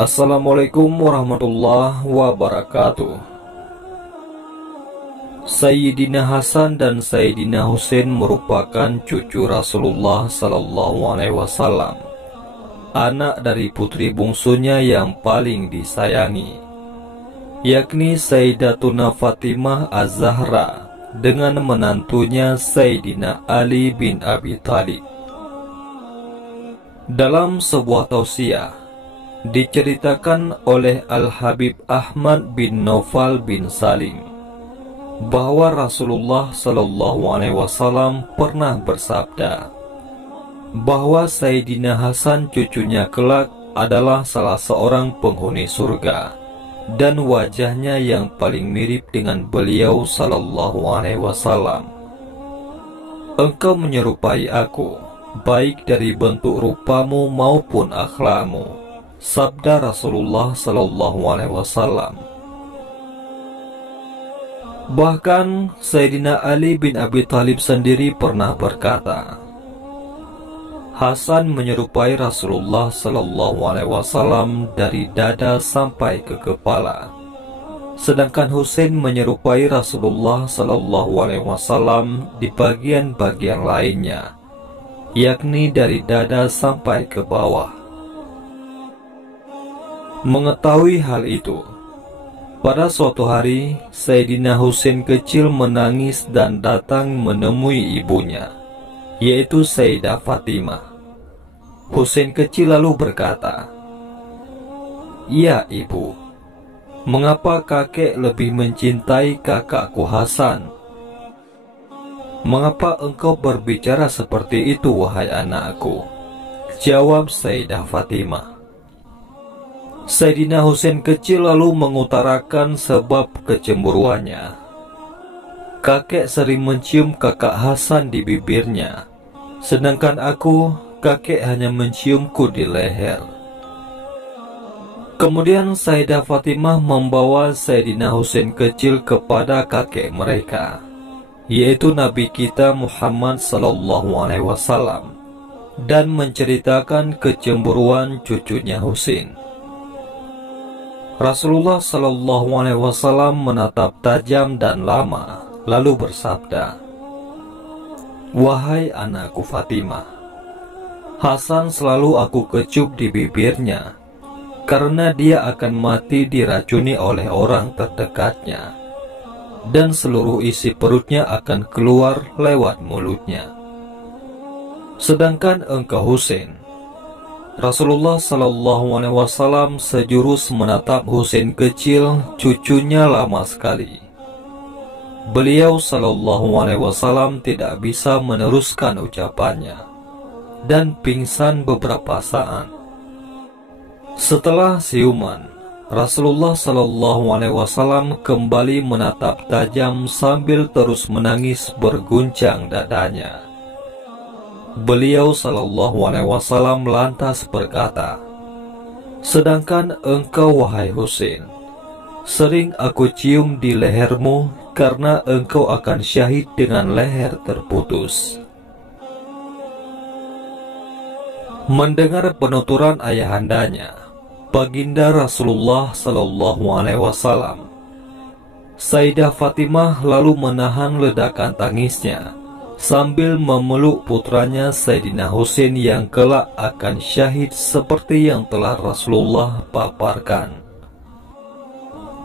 Assalamualaikum warahmatullahi wabarakatuh. Sayyidina Hasan dan Sayyidina Husain merupakan cucu Rasulullah Sallallahu Alaihi Wasallam, anak dari putri bungsunya yang paling disayangi, yakni Sayyidatuna Fatimah Az-Zahra dengan menantunya Sayyidina Ali bin Abi Thalib. Dalam sebuah tausiah diceritakan oleh Al-Habib Ahmad bin Naufal bin Salim bahwa Rasulullah Sallallahu Alaihi Wasallam pernah bersabda bahwa Sayyidina Hasan cucunya kelak adalah salah seorang penghuni surga dan wajahnya yang paling mirip dengan beliau Sallallahu Alaihi Wasallam. Engkau menyerupai aku, baik dari bentuk rupamu maupun akhlakmu, sabda Rasulullah Sallallahu Alaihi Wasallam. Bahkan Sayyidina Ali bin Abi Thalib sendiri pernah berkata, Hasan menyerupai Rasulullah Sallallahu Alaihi Wasallam dari dada sampai ke kepala, sedangkan Husain menyerupai Rasulullah Sallallahu Alaihi Wasallam di bagian-bagian lainnya, yakni dari dada sampai ke bawah. Mengetahui hal itu, pada suatu hari Sayyidina Husain kecil menangis dan datang menemui ibunya, yaitu Sayyidah Fatimah. Husain kecil lalu berkata, "Ya ibu, mengapa kakek lebih mencintai kakakku Hasan? Mengapa engkau berbicara seperti itu, wahai anakku?" Jawab Sayyidah Fatimah. Sayyidina Husain kecil lalu mengutarakan sebab kecemburuannya. Kakek sering mencium kakak Hasan di bibirnya, sedangkan aku, kakek hanya menciumku di leher. Kemudian Sayyidah Fatimah membawa Sayyidina Husain kecil kepada kakek mereka, yaitu Nabi kita Muhammad Sallallahu Alaihi Wasallam, dan menceritakan kecemburuan cucunya Husain. Rasulullah Sallallahu Alaihi Wasallam menatap tajam dan lama, lalu bersabda, "Wahai anakku Fatimah, Hasan selalu aku kecup di bibirnya, karena dia akan mati diracuni oleh orang terdekatnya, dan seluruh isi perutnya akan keluar lewat mulutnya. Sedangkan engkau Husain," Rasulullah Sallallahu Alaihi Wasallam sejurus menatap Husain kecil, cucunya lama sekali. Beliau Sallallahu Alaihi Wasallam tidak bisa meneruskan ucapannya dan pingsan beberapa saat. Setelah siuman, Rasulullah Sallallahu Alaihi Wasallam kembali menatap tajam sambil terus menangis berguncang dadanya. Beliau Sallallahu Alaihi Wasallam lantas berkata, "Sedangkan engkau wahai Husain, sering aku cium di lehermu karena engkau akan syahid dengan leher terputus." Mendengar penuturan ayahandanya, baginda Rasulullah Sallallahu Alaihi Wasallam, Sayyidah Fatimah lalu menahan ledakan tangisnya sambil memeluk putranya Sayyidina Husain yang kelak akan syahid seperti yang telah Rasulullah paparkan.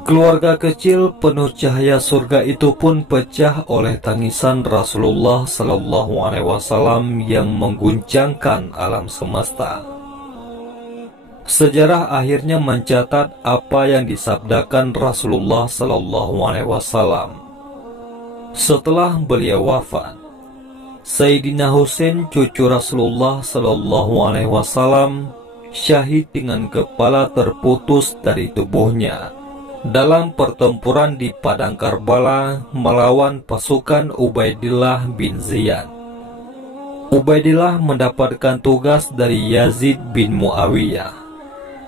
Keluarga kecil penuh cahaya surga itu pun pecah oleh tangisan Rasulullah Sallallahu Alaihi Wasallam yang mengguncangkan alam semesta. Sejarah akhirnya mencatat apa yang disabdakan Rasulullah Sallallahu Alaihi Wasallam. Setelah beliau wafat, Sayyidina Husain cucu Rasulullah Sallallahu Alaihi Wasallam syahid dengan kepala terputus dari tubuhnya dalam pertempuran di padang Karbala melawan pasukan Ubaidillah bin Ziyad. Ubaidillah mendapatkan tugas dari Yazid bin Muawiyah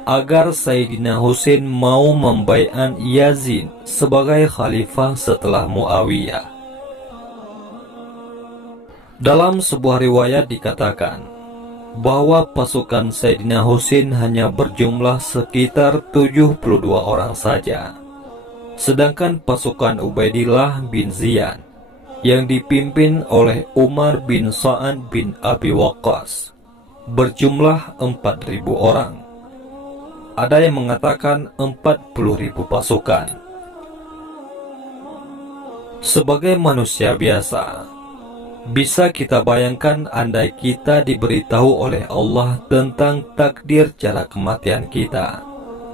agar Sayyidina Husain mau membaiat Yazid sebagai khalifah setelah Muawiyah. Dalam sebuah riwayat dikatakan, bahwa pasukan Sayyidina Husain hanya berjumlah sekitar 72 orang saja, sedangkan pasukan Ubaidillah bin Ziyad yang dipimpin oleh Umar bin Sa'ad bin Abi Waqqas berjumlah 4.000 orang. Ada yang mengatakan 40.000 pasukan. Sebagai manusia biasa, bisa kita bayangkan andai kita diberitahu oleh Allah tentang takdir cara kematian kita,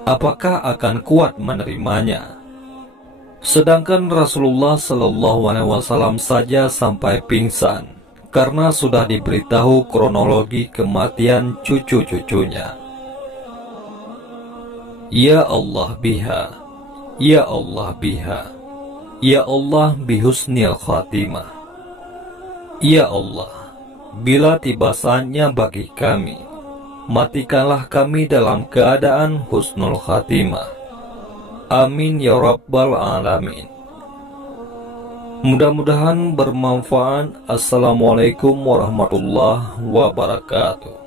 apakah akan kuat menerimanya? Sedangkan Rasulullah SAW saja sampai pingsan karena sudah diberitahu kronologi kematian cucu-cucunya. Ya Allah biha, Ya Allah biha, Ya Allah bihusnil khatimah. Ya Allah, bila tiba saatnya bagi kami, matikanlah kami dalam keadaan husnul khatimah. Amin ya Rabbal Alamin. Mudah-mudahan bermanfaat. Assalamualaikum warahmatullahi wabarakatuh.